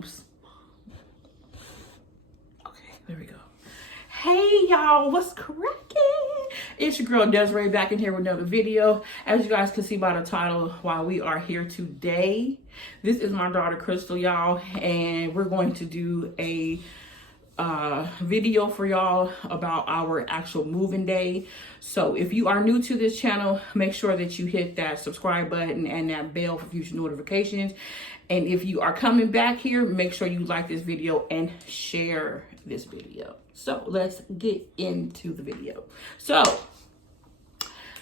Okay, there we go. Hey y'all, what's cracking? It's your girl Desiree back in here with another video. As you guys can see by the title, why we are here today. This is my daughter Crystal, y'all, and we're going to do a video for y'all about our actual moving day. So if you are new to this channel, make sure that you hit that subscribe button and that bell for future notifications. And if you are coming back here, make sure you like this video and share this video. So let's get into the video. So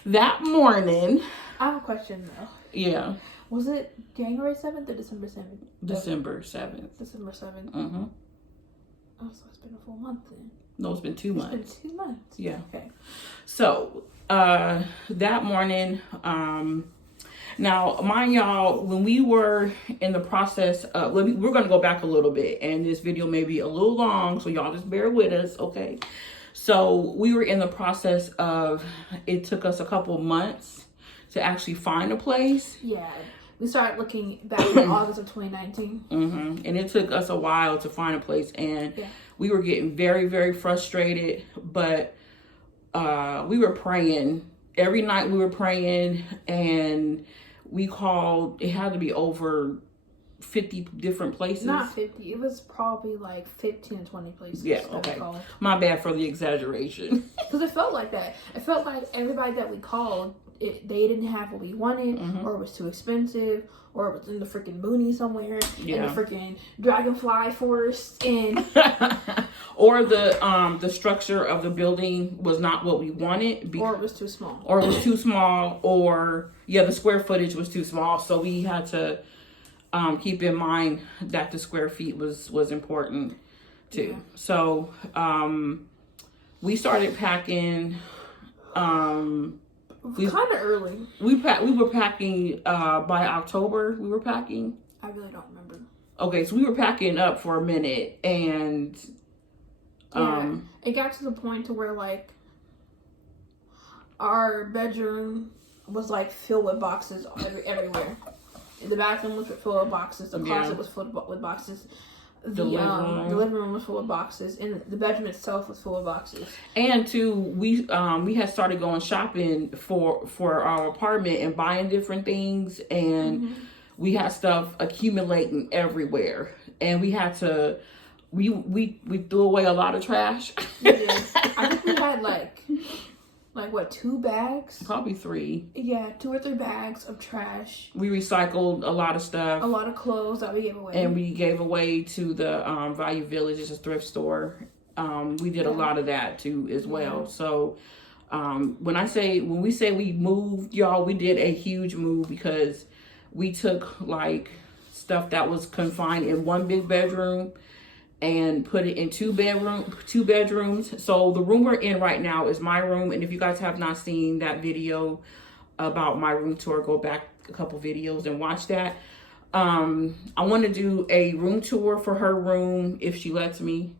that morning, I have a question though. Yeah. Was it January 7th or December 7th? December 7th. December 7th. Mm-hmm. Oh, so it's been a full month then. No, it's been 2 months. It's been 2 months. Yeah. Okay. So that morning, now mind y'all, when we were in the process of, we're going to go back a little bit, and this video may be a little long, so y'all just bear with us, okay? So we were in the process of, it took us a couple months to actually find a place. Yeah. We started looking back in August of 2019. Mm-hmm. And it took us a while to find a place, and we were getting very, very frustrated, but we were praying. Every night we were praying, and we called, it had to be over 50 different places. Not 50. It was probably like 15 to 20 places. Yeah, okay. My bad for the exaggeration. Because it felt like that. It felt like everybody that we called, they didn't have what we wanted, or it was too expensive, or it was in the freaking boonies somewhere, in the freaking dragonfly forest, and or the structure of the building was not what we wanted, or it was too small, or the square footage was too small. So we had to keep in mind that the square feet was important too. Yeah. So we started packing. Kind of early. We were packing by October. We were packing. I really don't remember. Okay, so we were packing up for a minute, and it got to the point to where like our bedroom was like filled with boxes everywhere. The bathroom was filled with boxes. The closet was filled with boxes. The living room was full of boxes, and the bedroom itself was full of boxes. And too, we had started going shopping for our apartment and buying different things, and we had stuff accumulating everywhere, and we had to we threw away a lot of trash. We did. I think we had like what, 2 bags? Probably 3. Yeah, 2 or 3 bags of trash. We recycled a lot of stuff. A lot of clothes that we gave away. And we gave away to the Value Village, it's a thrift store. We did a lot of that too as well. So when we say we moved, y'all, we did a huge move, because we took like stuff that was confined in one big bedroom and put it in 2 bedrooms. So the room we're in right now is my room. And if you guys have not seen that video about my room tour, go back a couple videos and watch that. I want to do a room tour for her room if she lets me.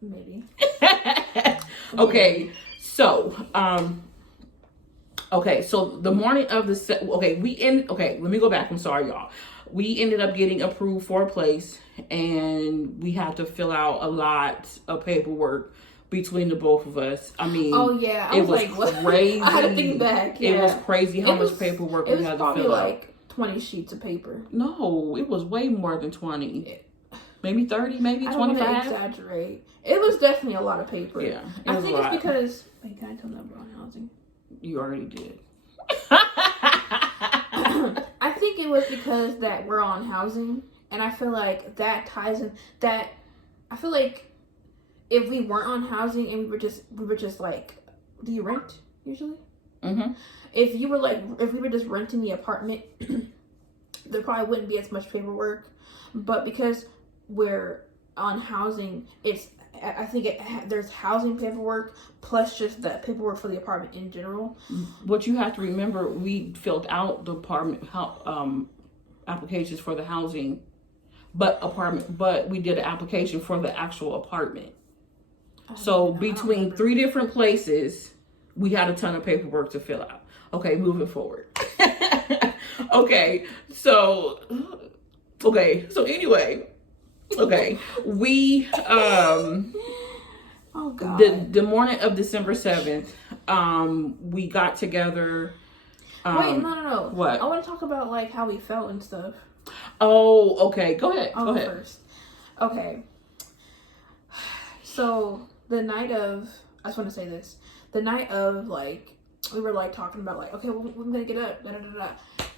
Maybe. Okay. So, so the morning of the let me go back. I'm sorry, y'all. We ended up getting approved for a place, and we had to fill out a lot of paperwork between the both of us. I mean, it was like, crazy. I had to think back. Yeah. It was crazy how much paperwork we had to fill out. It was probably like 20 sheets of paper. No, it was way more than 20. Maybe 30, maybe 25. I don't want to exaggerate. It was definitely a lot of paper. Yeah, I think it's because... Wait, can I tell them on housing? You already did. I think it was because that we're on housing, and I feel like that ties in that. I feel like if we weren't on housing and we were just like, do you rent usually? Mm-hmm. If we were just renting the apartment, there probably wouldn't be as much paperwork. But because we're on housing, there's housing paperwork plus just the paperwork for the apartment in general. What you have to remember, we filled out the apartment applications for the housing, but we did an application for the actual apartment. So between 3 different places, we had a ton of paperwork to fill out. Okay, moving forward. Okay, so Okay, so anyway, okay, we Oh God. the morning of December 7th, we got together. Wait, no. What? I want to talk about like how we felt and stuff. Oh, okay. Go ahead. I'll go go ahead. first. Okay. So the night of, I just want to say this. The night of, like, we were like talking about like, okay, well, we're gonna get up,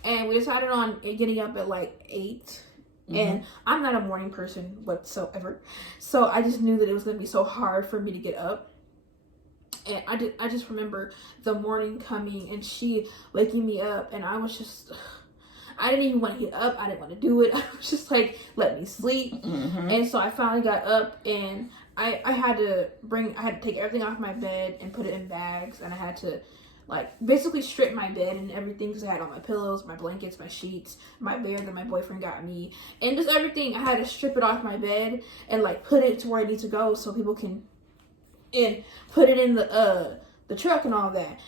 and we decided on getting up at like 8. Mm-hmm. And I'm not a morning person whatsoever, so I just knew that it was gonna be so hard for me to get up. And I just remember the morning coming and she waking me up, and I was just, I didn't even want to get up. I didn't want to do it. I was just like, let me sleep. Mm-hmm. And so I finally got up, and I had to take everything off my bed and put it in bags, and I had to like basically strip my bed and everything, because I had all my pillows, my blankets, my sheets, my bear that my boyfriend got me, and just everything. I had to strip it off my bed and like put it to where it needs to go so people can put it in the truck and all that.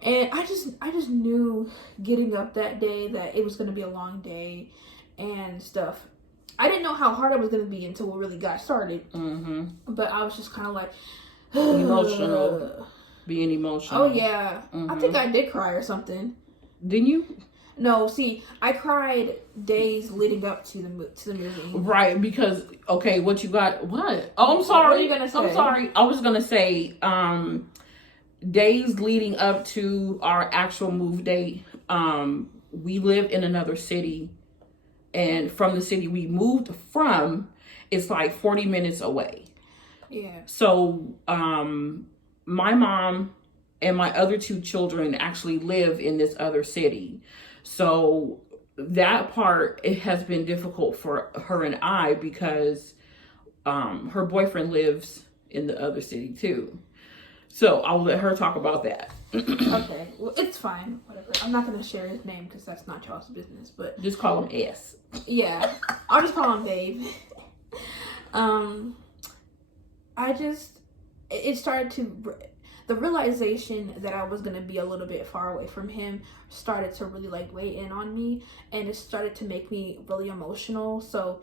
And I just knew getting up that day that it was going to be a long day and stuff. I didn't know how hard it was going to be until we really got started. Mm-hmm. But I was just kind of like emotional. Being emotional. Oh yeah. Mm-hmm. I think I did cry or something. Didn't you? No, see, I cried days leading up to the movie. Right, because okay, what you got? What? Oh, I'm sorry. What are you gonna say? I'm sorry. I was gonna say, days leading up to our actual move date. We lived in another city, and from the city we moved from, it's like 40 minutes away. Yeah. So, my mom and my other 2 children actually live in this other city. So that part, it has been difficult for her and I, because her boyfriend lives in the other city too. So I'll let her talk about that. Okay, well, it's fine. Whatever. I'm not going to share his name because that's not y'all's business. But just call him S. Yeah, I'll just call him Babe. It started to, the realization that I was going to be a little bit far away from him started to really like weigh in on me, and it started to make me really emotional. So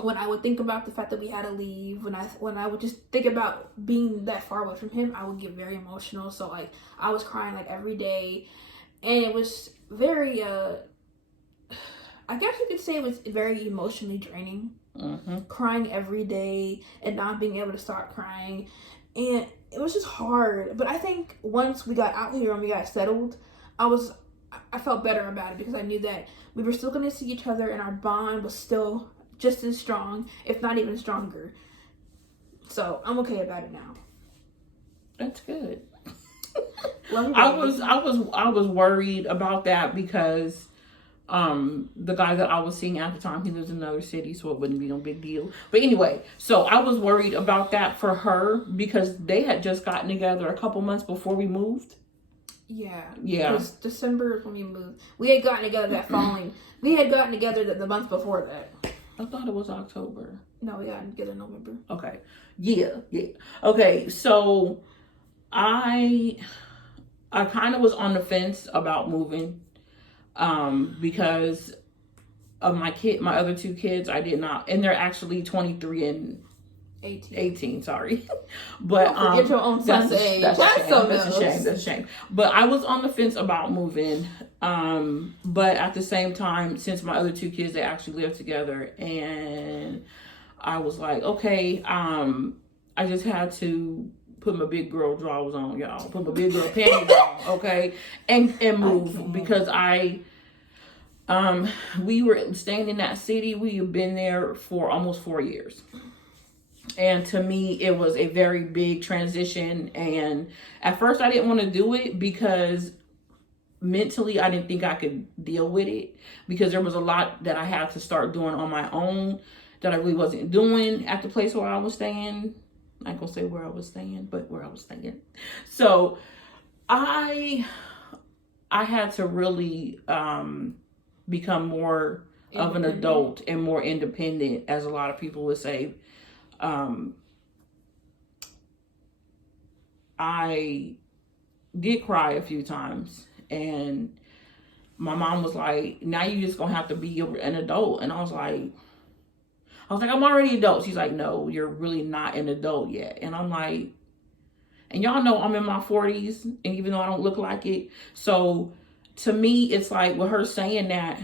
when I would think about the fact that we had to leave, when I would just think about being that far away from him, I would get very emotional. So like I was crying like every day, and it was very I guess you could say it was very emotionally draining. Mm-hmm. Crying every day and not being able to stop crying, and it was just hard. But I think once we got out here and we got settled, I felt better about it, because I knew that we were still going to see each other, and our bond was still just as strong, if not even stronger. So I'm okay about it now. That's good. Love you, I was worried about that, because the guy that I was seeing at the time, he lives in another city, so it wouldn't be no big deal. But anyway, so I was worried about that for her, because they had just gotten together a couple months before we moved. Yeah. Because December is when we moved. We had gotten together that following. We had gotten together the month before that. I thought it was October. No, we got together in November. Okay. Yeah. Okay, so I kind of was on the fence about moving. Because of my other 2 kids, I did not, and they're actually 23 and 18, sorry. But forget your own son's age. That's a shame. But I was on the fence about moving. But at the same time, since my other 2 kids, they actually live together, and I was like, okay, I just had to put my big girl drawers on, y'all. Put my big girl panties on, okay? And move, because we were staying in that city. We have been there for almost 4 years. And to me, it was a very big transition. And at first I didn't want to do it, because mentally I didn't think I could deal with it, because there was a lot that I had to start doing on my own that I really wasn't doing at the place where I was staying. I'm not gonna say where I was staying, but where I was staying. So I had to really become more of an adult and more independent, as a lot of people would say. I did cry a few times, and my mom was like, now you just gonna have to be an adult. And I was like, I'm already an adult. She's like, no, you're really not an adult yet. And I'm like, and y'all know I'm in my 40s, and even though I don't look like it. So to me, it's like with her saying that,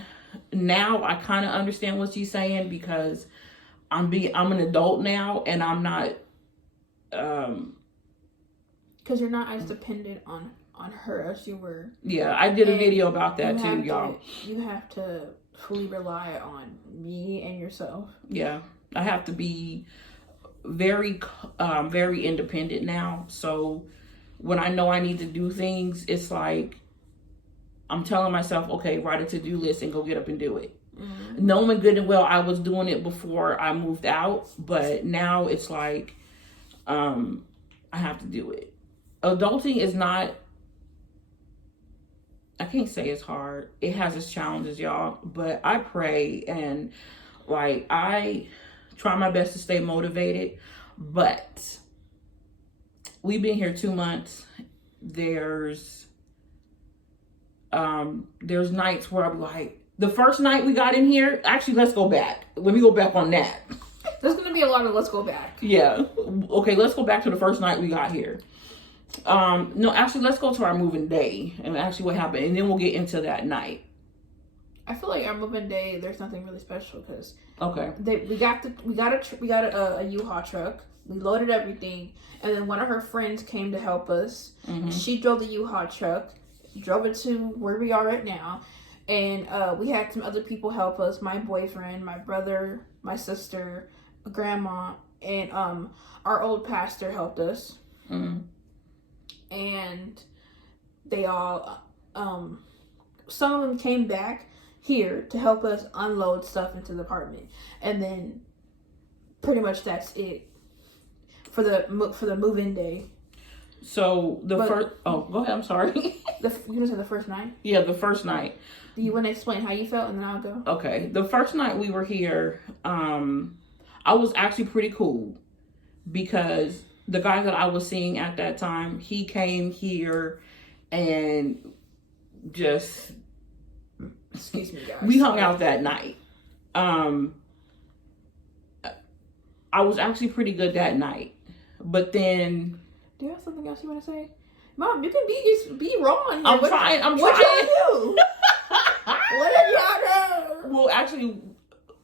now I kind of understand what she's saying, because I'm an adult now, and I'm not because you're not as dependent on her as you were. Yeah, I did a video about that too, y'all. You have to fully rely on me and yourself. Yeah, I have to be very very independent now. So when I know I need to do things, it's like I'm telling myself, okay, write a to-do list and go get up and do it. Mm-hmm. Knowing good and well I was doing it before I moved out, but now it's like I have to do it. Adulting is not, I can't say it's hard. It has its challenges, y'all, but I pray and like I try my best to stay motivated. But we've been here 2 months. There's nights where I'm like, the first night we got in here, actually, let's go back. Let me go back on that. There's gonna be a lot of let's go back. Yeah. Okay, let's go back to the first night we got here. No, actually, let's go to our moving day and actually what happened, and then we'll get into that night. I feel like our moving day, there's nothing really special because okay, we got a U-Haul truck. We loaded everything, and then one of her friends came to help us. Mm-hmm. She drove the U-Haul truck, drove it to where we are right now, and we had some other people help us. My boyfriend, my brother, my sister, grandma, and our old pastor helped us. Mm-hmm. And they all, some of them came back here to help us unload stuff into the apartment, and then pretty much that's it for the move-in day. So first, go ahead. I'm sorry. You gonna say the first night? Yeah, the first night. Do you want to explain how you felt, and then I'll go? Okay, the first night we were here, I was actually pretty cool because the guy that I was seeing at that time, he came here and just, excuse me, guys. We hung out that night. I was actually pretty good that night, but then. Do you have something else you want to say? Mom, you can be wrong. I'm trying. What y'all do? What did y'all do? Well, actually,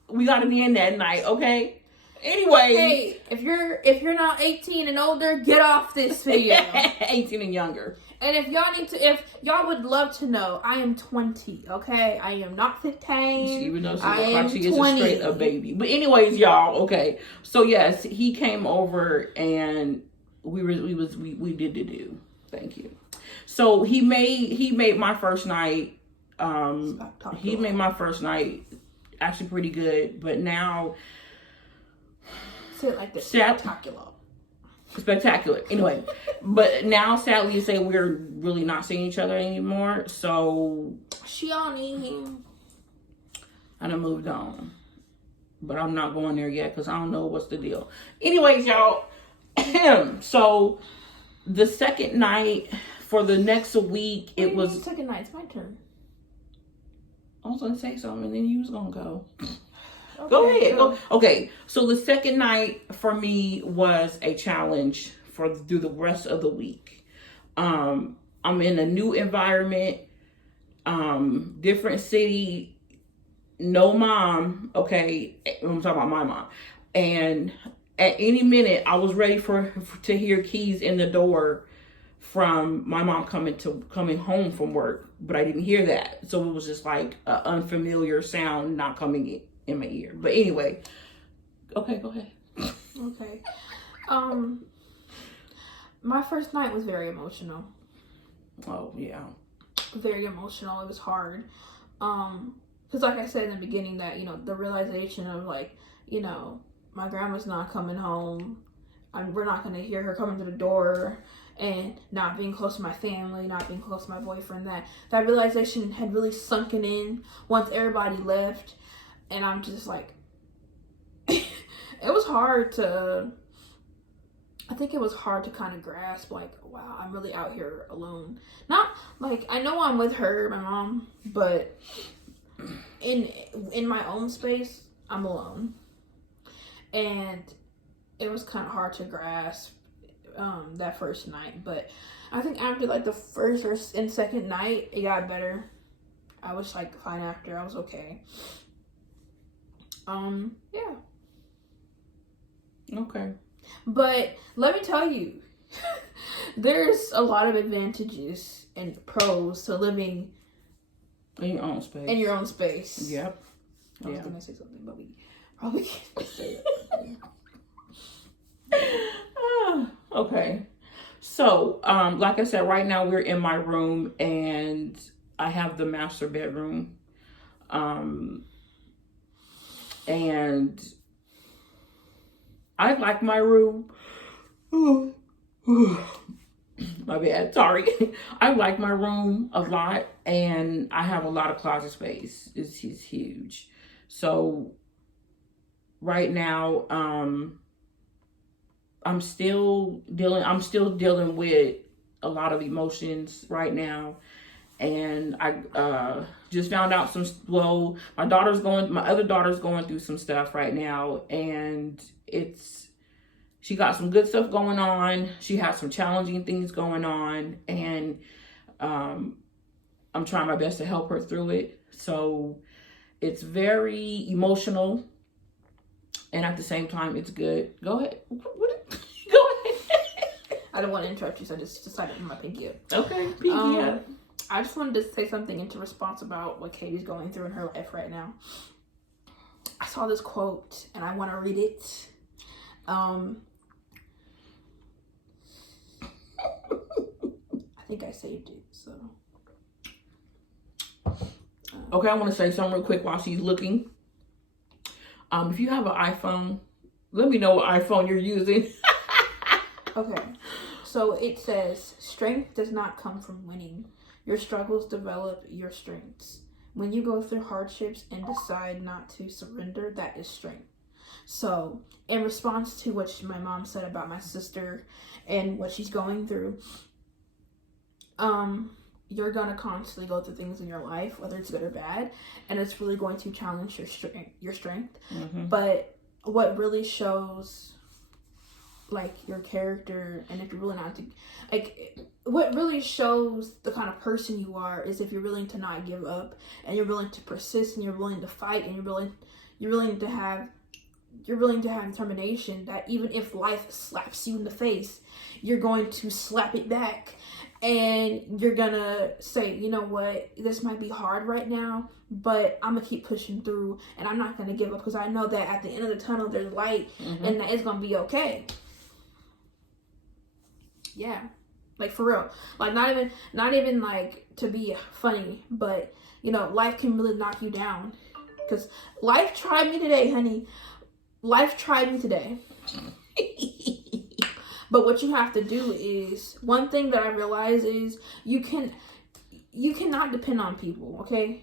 we got it in that night, okay? Anyway. Hey, if you're not 18 and older, get off this video. 18 and younger. And if y'all would love to know, I am 20, okay? I am not 15. Even though she looks like she is a straight up baby. But anyways, y'all, okay. So yes, he came over and we did the do. Thank you. So he made my first night. He made my first night actually pretty good, but now. Say it like this. Spectacular. Anyway, but now sadly to say we're really not seeing each other anymore. So she don't need him. I done moved on, but I'm not going there yet because I don't know what's the deal. Anyways, y'all. So the second night for the next week, it was second night. It's my turn. I was gonna say something, and then you was gonna go. Okay, go ahead. Go. Okay, so the second night for me was a challenge through the rest of the week. I'm in a new environment, different city, no mom. Okay, I'm talking about my mom, and at any minute I was ready to hear keys in the door from my mom coming home from work, but I didn't hear that, so it was just like an unfamiliar sound not coming in my ear. But anyway, okay, go ahead. Okay. My first night was very emotional. Oh yeah. Very emotional. It was hard. Because like I said in the beginning, that the realization of my grandma's not coming home. We're not gonna hear her coming to the door, and not being close to my family, not being close to my boyfriend. That realization had really sunken in once everybody left. And I'm just like, it was hard to I think it was hard to kind of grasp, like, wow, I'm really out here alone. Not like I know I'm with her, my mom, but in my own space, I'm alone, and it was kind of hard to grasp that first night. But I think after like the first and second night, it got better. I was like fine after. I was okay. Yeah. Okay. But let me tell you, there's a lot of advantages and pros to living in your own space. In your own space. Yep. I was gonna say something, but we probably can't say that. Okay. So, like I said, right now we're in my room and I have the master bedroom. And I like my room. My bad, sorry. I like my room a lot and I have a lot of closet space. It's huge. So right now, I'm still dealing with a lot of emotions right now. And I just found out my other daughter's going through some stuff right now, and she got some good stuff going on. She has some challenging things going on, and I'm trying my best to help her through it. So it's very emotional, and at the same time, it's good. Go ahead. Go ahead. I don't want to interrupt you, so I just decided to put my pinky up. Okay, pinky up. I just wanted to say something into response about what Katie's going through in her life right now. I saw this quote, and I want to read it. I think I saved it, so. Okay, I want to say something real quick while she's looking. If you have an iPhone, let me know what iPhone you're using. Okay, so it says, strength does not come from winning. Your struggles develop your strengths. When you go through hardships and decide not to surrender, that is strength. So, in response to what my mom said about my sister and what she's going through, you're going to constantly go through things in your life, whether it's good or bad, and it's really going to challenge your strength. Mm-hmm. But what really shows like your character, and if you're really not what really shows the kind of person you are is if you're willing to not give up, and you're willing to persist, and you're willing to fight, and you're willing to have determination that even if life slaps you in the face, you're going to slap it back, and you're gonna say, you know what, this might be hard right now, but I'm gonna keep pushing through, and I'm not gonna give up, because I know that at the end of the tunnel there's light. Mm-hmm. And that it's gonna be okay. Yeah, like for real. Like not even like to be funny, but you know, life can really knock you down. Because life tried me today, honey. Life tried me today. But what you have to do is, one thing that I realize is you cannot depend on people, okay?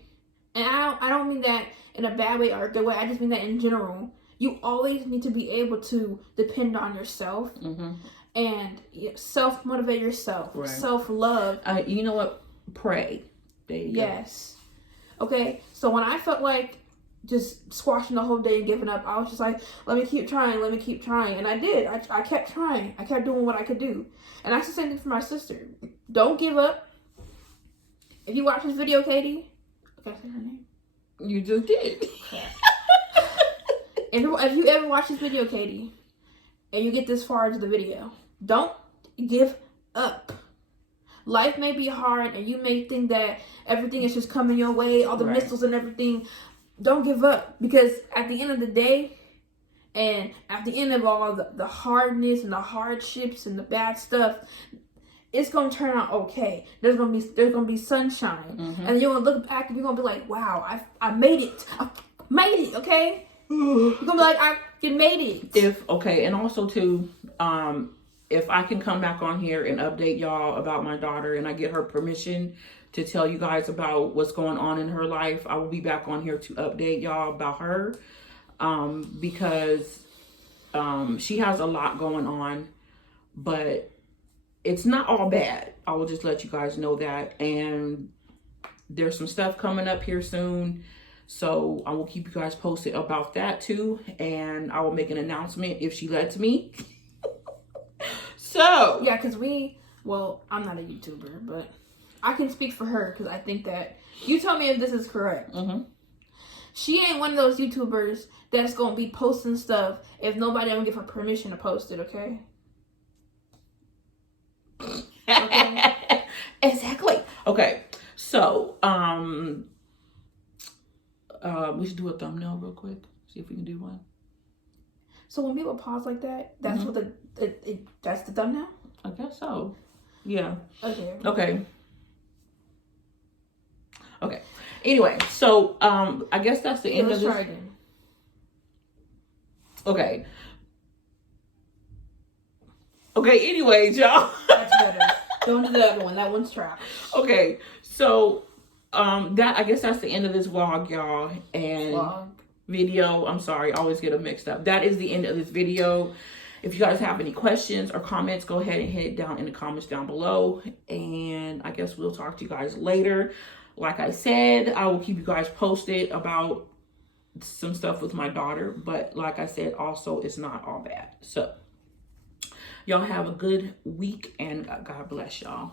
And I don't mean that in a bad way or a good way. I just mean that in general. You always need to be able to depend on yourself. Mm-hmm. And self-motivate yourself. Right. Self-love. You know what? Pray. There you go. Yes. Okay. So when I felt like just squashing the whole day and giving up, I was just like, let me keep trying. And I did. I kept trying. I kept doing what I could do. And that's the same thing for my sister. Don't give up. If you watch this video, Katie. Okay, say her name. You just did. If you ever watch this video, Katie, and you get this far into the video, don't give up. Life may be hard, and you may think that everything is just coming your way, all the missiles and everything. Don't give up, because at the end of the day, and at the end of all the hardness and the hardships and the bad stuff, it's gonna turn out okay. There's gonna be sunshine, mm-hmm. and you're gonna look back and you're gonna be like, "Wow, I made it! I made it!" Okay. You're gonna be like, you made it. And also too, if I can come back on here and update y'all about my daughter, and I get her permission to tell you guys about what's going on in her life, I will be back on here to update y'all about her, because she has a lot going on. but it's not all bad. I will just let you guys know that. And there's some stuff coming up here soon, so I will keep you guys posted about that too, and I will make an announcement if she lets me. So yeah, because I'm not a YouTuber, but I can speak for her, because I think that, you tell me if this is correct. Mm-hmm. She ain't one of those YouTubers that's gonna be posting stuff if nobody don't give her permission to post it, okay? Okay. Exactly. Okay. So, we should do a thumbnail real quick. See if we can do one. So when people pause like that, that's what that's the thumbnail? I guess so. Yeah. Okay. Okay. Okay. Anyway, so I guess that's the end of this. Let's try again. Okay. Okay, anyways, y'all. That's better. Don't do the other one. That one's trash. Okay, so I guess that's the end of this vlog, y'all, and video. I'm sorry, I always get them mixed up. That is the end of this video. If you guys have any questions or comments, go ahead and hit it down in the comments down below, and I guess we'll talk to you guys later. Like I said, I will keep you guys posted about some stuff with my daughter, but like I said, also it's not all bad. So y'all have a good week, and God bless y'all.